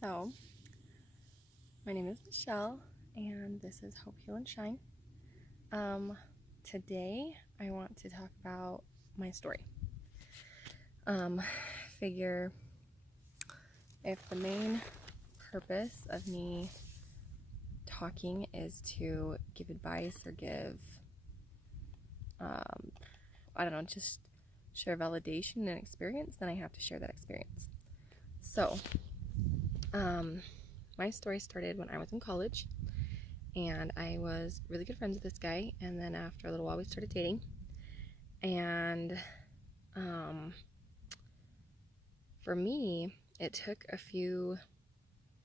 So, my name is Michelle, and this is Hope, Heal, and Shine. Today, I want to talk about my story. Figure if the main purpose of me talking is to give advice or give, just share validation and experience, then I have to share that experience. So, my story started when I was in college, and I was really good friends with this guy, and then after a little while we started dating, and for me, it took a few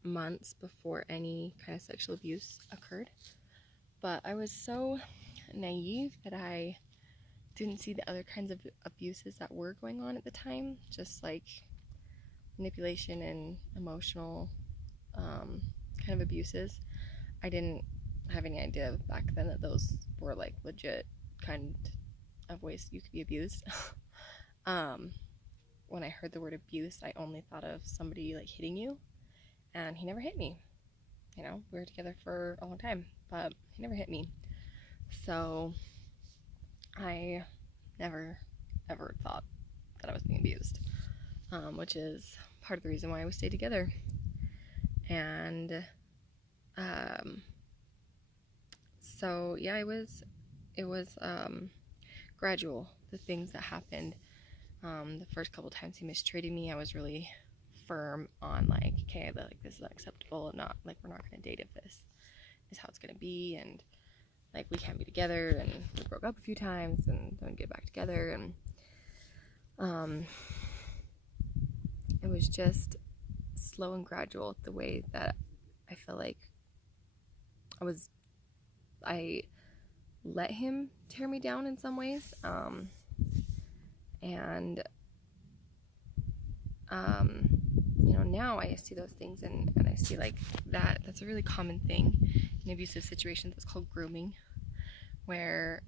months before any kind of sexual abuse occurred, but I was so naive that I didn't see the other kinds of abuses that were going on at the time, just like manipulation and emotional kind of abuses. I didn't have any idea back then that those were like legit kind of ways you could be abused. When I heard the word abuse, I only thought of somebody like hitting you, and he never hit me. You know, we were together for a long time, but he never hit me. So I never ever thought that I was being abused, which is part of the reason why we stayed together. And so yeah, it was gradual, the things that happened. The first couple times he mistreated me, I was really firm on like, okay, like this is unacceptable, and not like, we're not going to date if this is how it's going to be, and like we can't be together. And we broke up a few times and then get back together, and it was just slow and gradual, the way that I feel like I let him tear me down in some ways, now I see those things, and I see like that's a really common thing in abusive situations. It's called grooming, where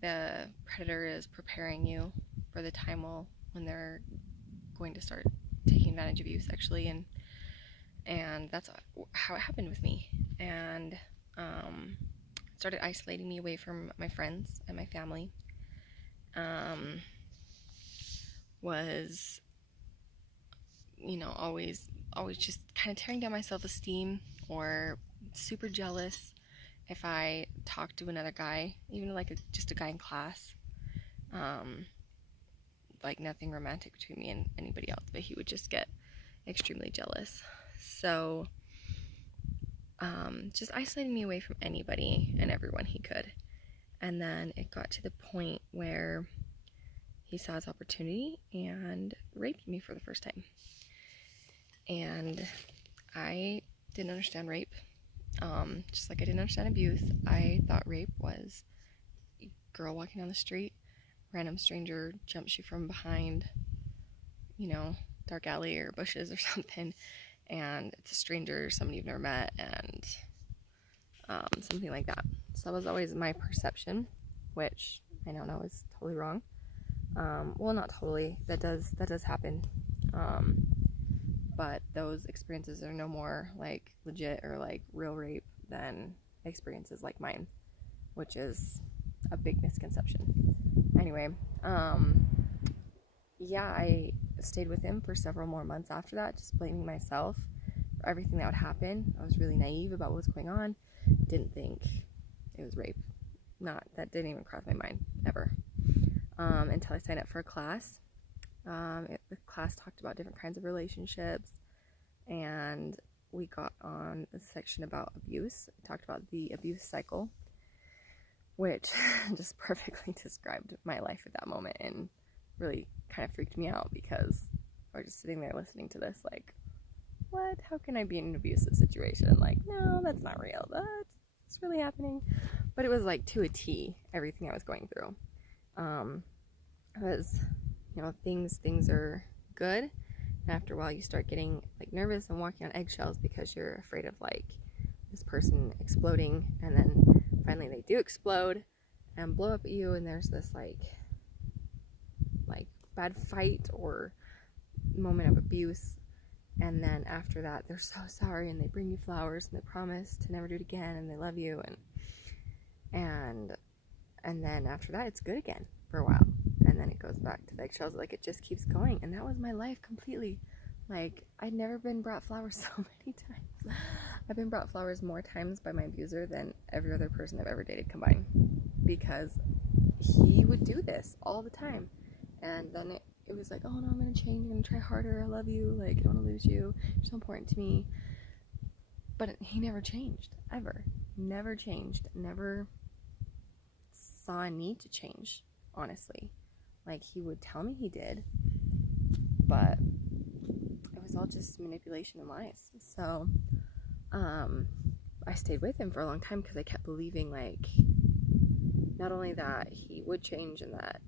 the predator is preparing you for the time when they're going to start taking advantage of you sexually, and that's how it happened with me. And started isolating me away from my friends and my family. Was always just kind of tearing down my self-esteem, or super jealous if I talked to another guy, even like just a guy in class. Like nothing romantic between me and anybody else, but he would just get extremely jealous. So just isolating me away from anybody and everyone he could. And then it got to the point where he saw his opportunity and raped me for the first time. And I didn't understand rape. Just like I didn't understand abuse, I thought rape was a girl walking down the street, random stranger jumps you from behind, dark alley or bushes or something, and it's a stranger, somebody you've never met, and something like that. So that was always my perception, which I now know is totally wrong. Well, not totally. That does happen. But those experiences are no more like legit or like real rape than experiences like mine, which is a big misconception. Anyway, I stayed with him for several more months after that, just blaming myself for everything that would happen. I was really naive about what was going on. Didn't think it was rape. That didn't even cross my mind ever. Until I signed up for a class. The class talked about different kinds of relationships, and we got on a section about abuse. It talked about the abuse cycle, which just perfectly described my life at that moment, and really kind of freaked me out, because I was just sitting there listening to this like, what? How can I be in an abusive situation? Like, no, that's not real. That's really happening. But it was like to a T, everything I was going through. It was, things are good, and after a while you start getting like nervous and walking on eggshells because you're afraid of like this person exploding, and then finally they do explode and blow up at you, and there's this like bad fight or moment of abuse, And then after that, they're so sorry, and they bring you flowers, and they promise to never do it again, and they love you, and then after that, it's good again for a while, and then it goes back to the eggshells. Like, it just keeps going, and that was my life completely. Like, I'd never been brought flowers so many times. I've been brought flowers more times by my abuser than every other person I've ever dated combined, because he would do this all the time. And then it was like, oh no, I'm gonna change, I'm gonna try harder, I love you, like, I don't want to lose you, you're so important to me. But he never changed, ever. Never changed, never saw a need to change, honestly. Like, he would tell me he did, but it was all just manipulation and lies. So I stayed with him for a long time because I kept believing, like, not only that he would change and that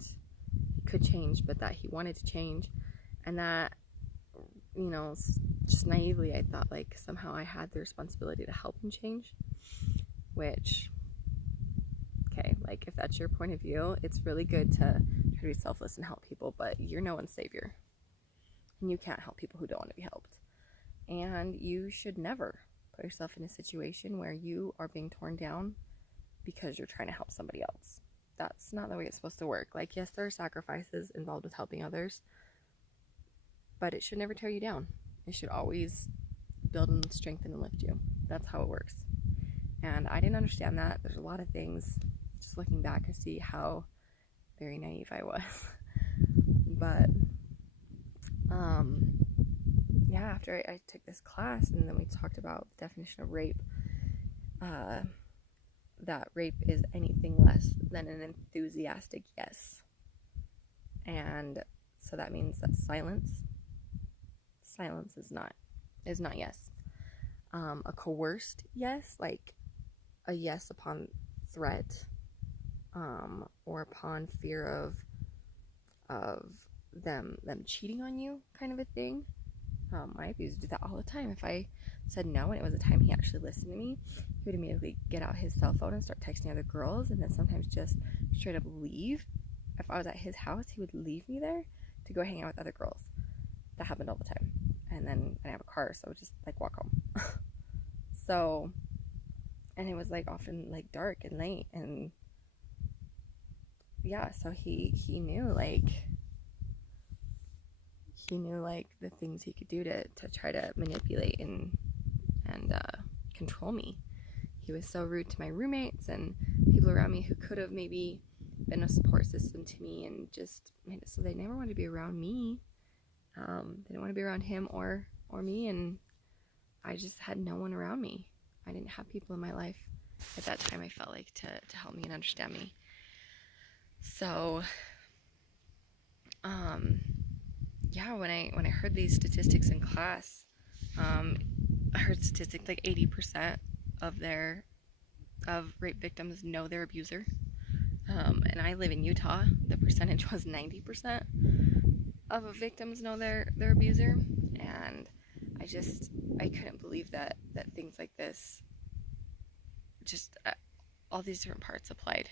he could change, but that he wanted to change, and that, you know, just naively I thought, like, somehow I had the responsibility to help him change, which, okay, like, if that's your point of view, it's really good to try to be selfless and help people, but you're no one's savior, and you can't help people who don't want to be helped, and you should never put yourself in a situation where you are being torn down because you're trying to help somebody else. That's not the way it's supposed to work. Like, yes, there are sacrifices involved with helping others, but it should never tear you down. It should always build and strengthen and lift you. That's how it works. And I didn't understand that. There's a lot of things, just looking back, I see how very naive I was. But yeah, after I took this class, and then we talked about the definition of rape, that rape is anything less than an enthusiastic yes. And so that means that silence is not yes. A coerced yes, like a yes upon threat, or upon fear of them cheating on you, kind of a thing. My abuser did that all the time. If I said no and it was a time he actually listened to me, he would immediately get out his cell phone and start texting other girls, and then sometimes just straight up leave. If I was at his house, he would leave me there to go hang out with other girls. That happened all the time. And then I didn't have a car, so I would just, like, walk home. So, and it was, like, often, like, dark and late, and yeah, so he knew, like, the things he could do to try to manipulate and control me. He was so rude to my roommates and people around me who could have maybe been a support system to me, and just made it so they never wanted to be around me. They didn't want to be around him or me, and I just had no one around me. I didn't have people in my life at that time, I felt like, to help me and understand me. So yeah, when I heard these statistics in class, I heard statistics like 80% of rape victims know their abuser. And I live in Utah. The percentage was 90% of victims know their abuser. And I couldn't believe that things like this, just all these different parts applied.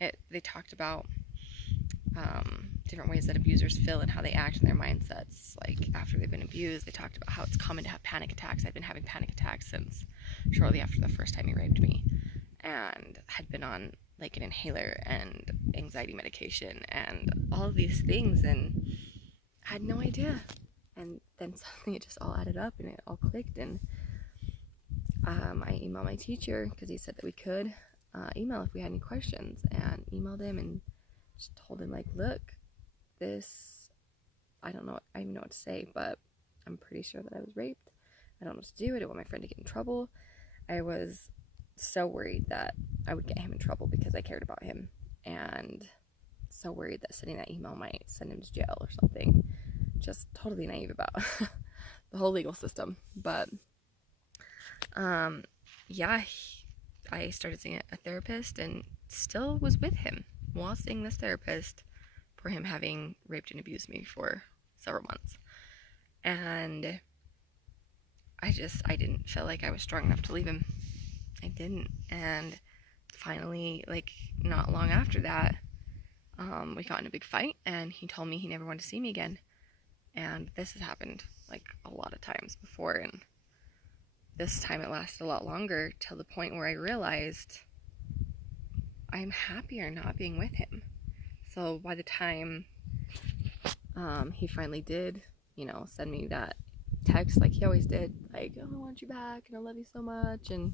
They talked about different ways that abusers feel and how they act in their mindsets. Like, after they've been abused, they talked about how it's common to have panic attacks. I'd been having panic attacks since shortly after the first time he raped me, and had been on, like, an inhaler and anxiety medication and all of these things, and I had no idea. And then suddenly it just all added up and it all clicked, and I emailed my teacher because he said that we could email if we had any questions, and emailed him and just told him, like, look, this, I don't even know what to say, but I'm pretty sure that I was raped. I don't know what to do. I didn't want my friend to get in trouble. I was so worried that I would get him in trouble because I cared about him, and so worried that sending that email might send him to jail or something. Just totally naive about the whole legal system. But yeah, I started seeing a therapist, and still was with him while seeing this therapist for him having raped and abused me for several months. And I didn't feel like I was strong enough to leave him. I didn't. And finally, like, not long after that, we got in a big fight, and he told me he never wanted to see me again. And this has happened like a lot of times before, and this time it lasted a lot longer, till the point where I realized I'm happier not being with him. So by the time he finally did, send me that text like he always did, like, oh, I want you back and I love you so much and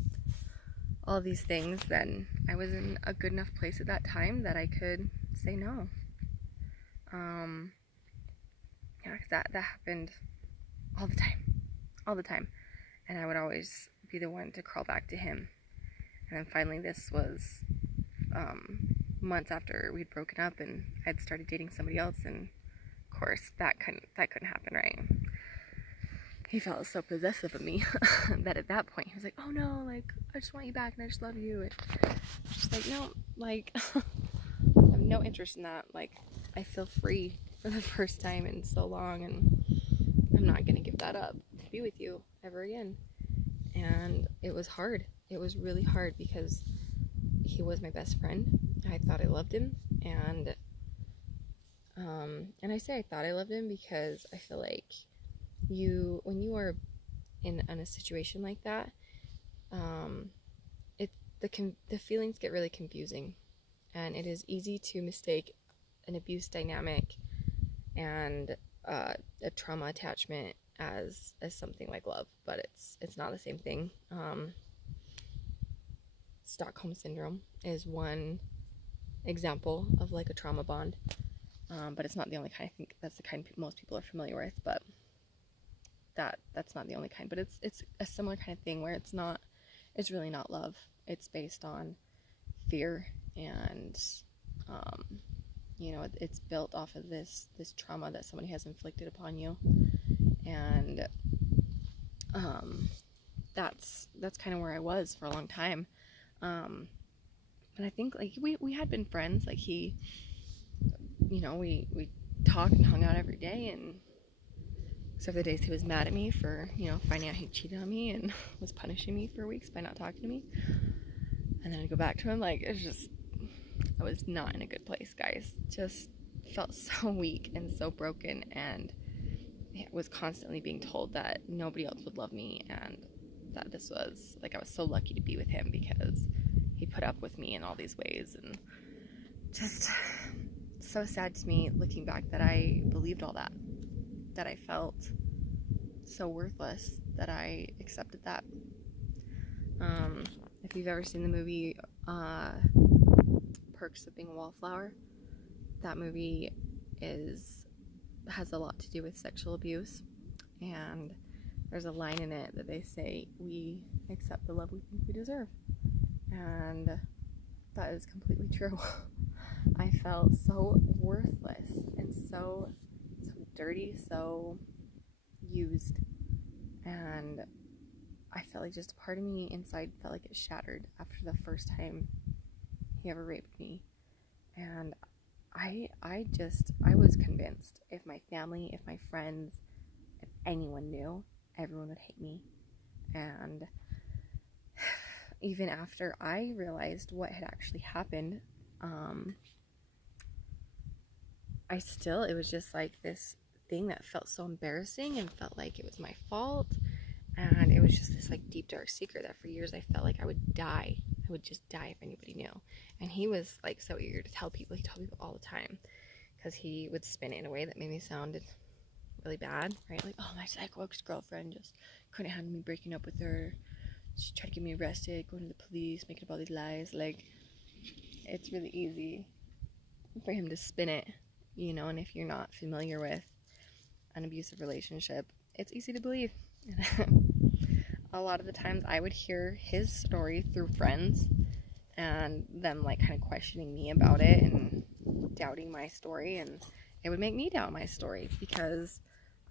all these things, then I was in a good enough place at that time that I could say no. Yeah, because that happened all the time. And I would always be the one to crawl back to him. And then finally this was months after we'd broken up and I'd started dating somebody else, and of course that couldn't happen, right? He felt so possessive of me that at that point he was like, oh no, like, I just want you back and I just love you. And I'm just like, no, like, I have no interest in that. Like, I feel free for the first time in so long, and I'm not gonna give that up to be with you ever again. And it was hard. It was really hard because he was my best friend. I thought I loved him, and I say I thought I loved him because I feel like when you are in a situation like that, the feelings get really confusing, and it is easy to mistake an abuse dynamic and a trauma attachment as something like love, but it's not the same thing. Stockholm syndrome is one example of like a trauma bond, but it's not the only kind. I think that's the kind most people are familiar with, but that's not the only kind. But it's a similar kind of thing where it's really not love. It's based on fear, and it's built off of this trauma that somebody has inflicted upon you, and that's kind of where I was for a long time. But I think like we had been friends. Like we talked and hung out every day, and except the days he was mad at me for finding out he cheated on me and was punishing me for weeks by not talking to me, and then I'd go back to him. Like, it's just, I was not in a good place, guys. Just felt so weak and so broken, and was constantly being told that nobody else would love me, and that this was like, I was so lucky to be with him because he put up with me in all these ways. And just so sad to me looking back that I believed all that I felt so worthless, that I accepted that. If you've ever seen the movie Perks of Being a Wallflower, that movie has a lot to do with sexual abuse, and there's a line in it that they say, we accept the love we think we deserve, and that is completely true. I felt so worthless and so dirty, so used, and I felt like just a part of me inside felt like it shattered after the first time he ever raped me. And I was convinced if my family, if my friends, if anyone knew, everyone would hate me. And even after I realized what had actually happened, it was just like this thing that felt so embarrassing and felt like it was my fault. And it was just this like deep dark secret that for years I felt like I would die. I would just die if anybody knew. And he was like so eager to tell people. He told people all the time, because he would spin it in a way that made me sound really bad, right? Like, oh, my psycho ex-girlfriend just couldn't handle me breaking up with her. She tried to get me arrested, going to the police, making up all these lies. Like, it's really easy for him to spin it, and if you're not familiar with an abusive relationship, it's easy to believe. A lot of the times I would hear his story through friends and them like kind of questioning me about it and doubting my story, and it would make me doubt my story because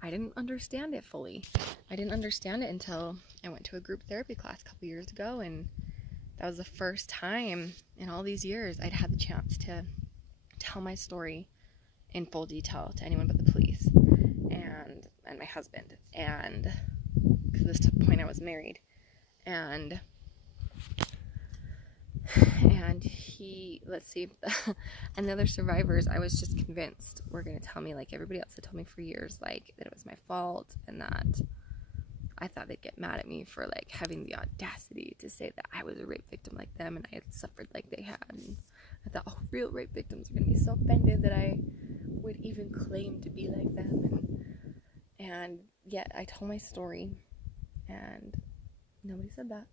I didn't understand it fully. I didn't understand it until I went to a group therapy class a couple years ago, and that was the first time in all these years I'd had the chance to tell my story in full detail to anyone but the police and my husband, and because at this point I was married. And And let's see, and the other survivors, I was just convinced were going to tell me, like everybody else had told me for years, like that it was my fault, and that I thought they'd get mad at me for like having the audacity to say that I was a rape victim like them and I had suffered like they had. And I thought, oh, real rape victims are going to be so offended that I would even claim to be like them. And yet I told my story and nobody said that.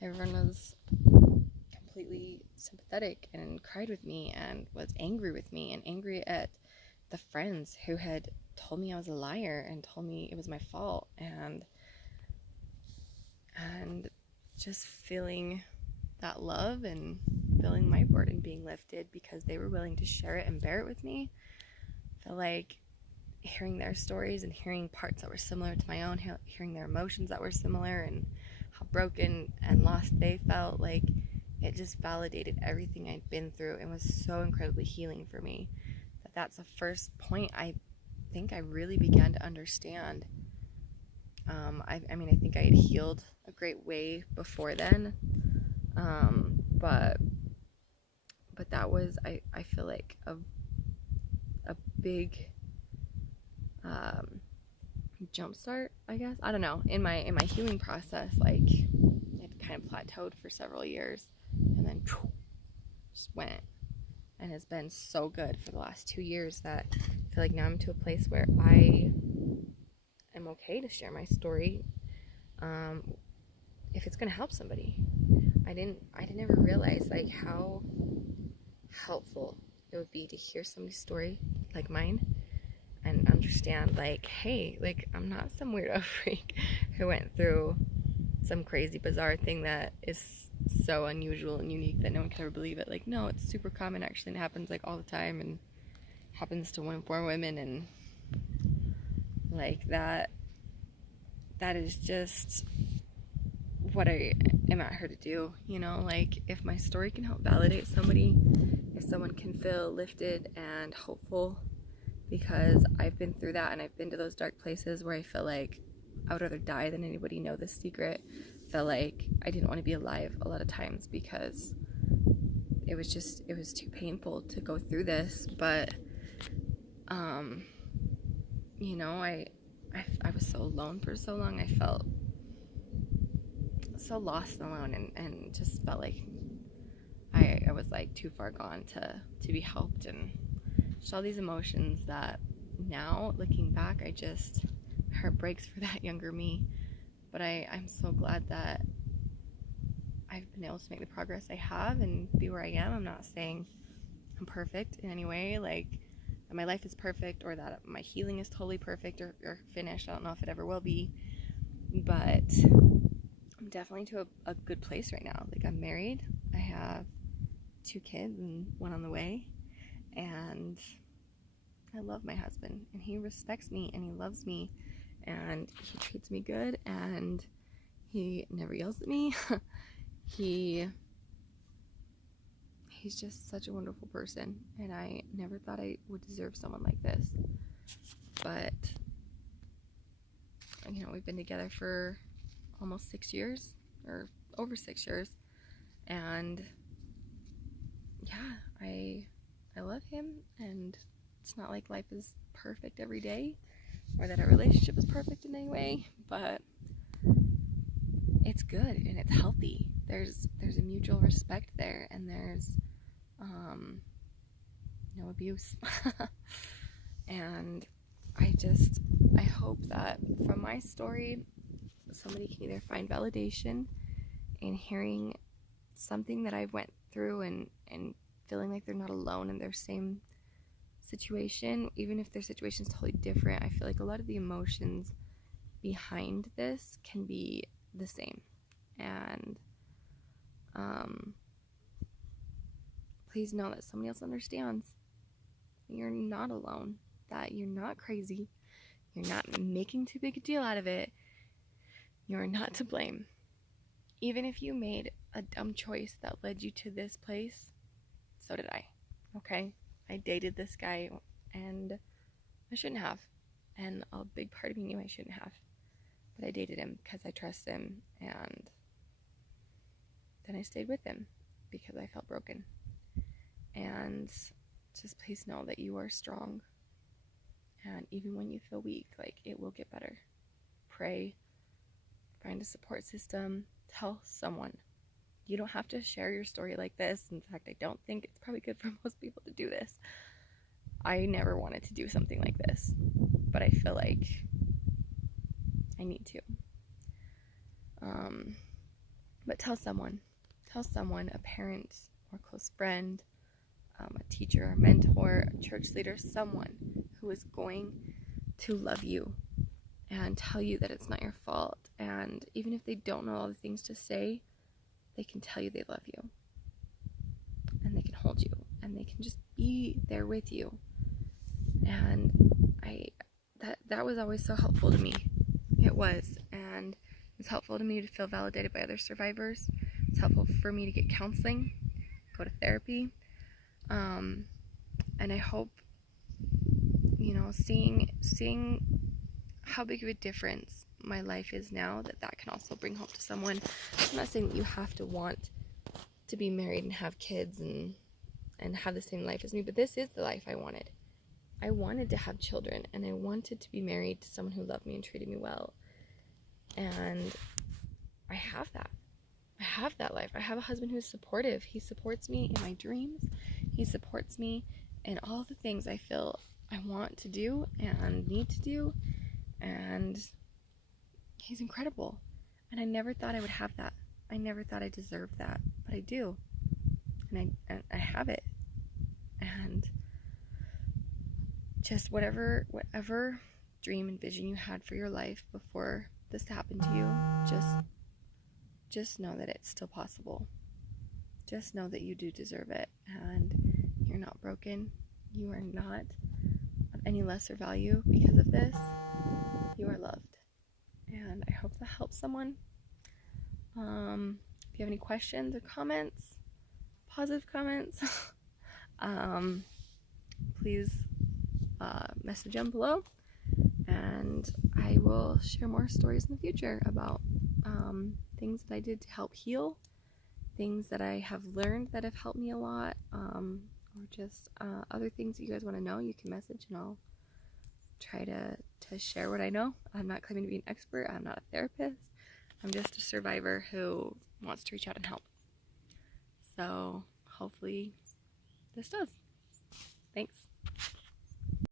Everyone was completely sympathetic and cried with me and was angry with me and angry at the friends who had told me I was a liar and told me it was my fault, and just feeling that love and feeling my burden being lifted because they were willing to share it and bear it with me. I felt like hearing their stories and hearing parts that were similar to my own, hearing their emotions that were similar and how broken and lost they felt, like it just validated everything I'd been through and was so incredibly healing for me. That's the first point I think I really began to understand. I mean, I think I had healed a great way before then, but that was, I feel like a big jumpstart, I guess. I don't know. In my healing process, like it kind of plateaued for several years, and then just went. And has been so good for the last 2 years that I feel like now I'm to a place where I am okay to share my story, if it's gonna help somebody. I didn't ever realize like how helpful it would be to hear somebody's story like mine and understand, like, hey, like I'm not some weirdo freak who went through some crazy bizarre thing that is so unusual and unique that no one can ever believe it. Like, no, it's super common actually, and it happens like all the time and happens to more women, and like that is just what I am at here to do, you know. Like if my story can help validate somebody, if someone can feel lifted and hopeful, because I've been through that and I've been to those dark places where I feel like I would rather die than anybody know this secret. Felt like I didn't want to be alive a lot of times because it was too painful to go through this. But you know, I was so alone for so long. I felt so lost and alone, and just felt like I was like too far gone to be helped, and just all these emotions that now looking back, I just, my heart breaks for that younger me. But I'm so glad that I've been able to make the progress I have and be where I am. I'm not saying I'm perfect in any way, like that my life is perfect or that my healing is totally perfect or finished. I don't know if it ever will be, but I'm definitely to a good place right now. Like I'm married, I have 2 kids and 1 on the way, and I love my husband, and he respects me and he loves me and he treats me good and he never yells at me. He's just such a wonderful person, and I never thought I would deserve someone like this. But you know, we've been together for almost 6 years, or over 6 years, and yeah, I love him, and it's not like life is perfect every day or that our relationship is perfect in any way, but it's good and it's healthy. There's a mutual respect there, and there's no abuse. And I hope that from my story somebody can either find validation in hearing something that I've went through and feeling like they're not alone in their same situation, even if their situation is totally different. I feel like a lot of the emotions behind this can be the same, and please know that somebody else understands that you're not alone, that you're not crazy, you're not making too big a deal out of it, you're not to blame. Even if you made a dumb choice that led you to this place, so did I. Okay? I dated this guy and I shouldn't have, and a big part of me knew I shouldn't have, but I dated him because I trust him, and then I stayed with him. because I felt broken. And just please know that you are strong. And even when you feel weak, like, it will get better. Pray, find a support system, tell someone. You don't have to share your story like this. In fact, I don't think it's probably good for most people to do this. I never wanted to do something like this, but I feel like I need to. But tell someone, a parent or close friend, a teacher, a mentor, a church leader, someone who is going to love you and tell you that it's not your fault. And even if they don't know all the things to say, they can tell you they love you, and they can hold you, and they can just be there with you. And that was always so helpful to me. It was. And it was helpful to me to feel validated by other survivors. It's helpful for me to get counseling, go to therapy. And I hope, seeing how big of a difference my life is now, that can also bring hope to someone. I'm not saying that you have to want to be married and have kids and have the same life as me, but this is the life I wanted. I wanted to have children, and I wanted to be married to someone who loved me and treated me well. And I have that. I have that life. I have a husband who's supportive. He supports me in my dreams. He supports me in all the things I feel I want to do and need to do. And he's incredible. And I never thought I would have that. I never thought I deserved that, but I do. And I have it. And just whatever dream and vision you had for your life before this happened to you, just know that it's still possible. Just know that you do deserve it, and you're not broken. You are not of any lesser value because of this. You are loved, and I hope that helps someone. If you have any questions or comments, positive comments, please message them below, and I will share more stories in the future about things that I did to help heal, things that I have learned that have helped me a lot, or just other things that you guys want to know. You can message, and I'll try to share what I know. I'm not claiming to be an expert. I'm not a therapist. I'm just a survivor who wants to reach out and help. So hopefully this does. Thanks.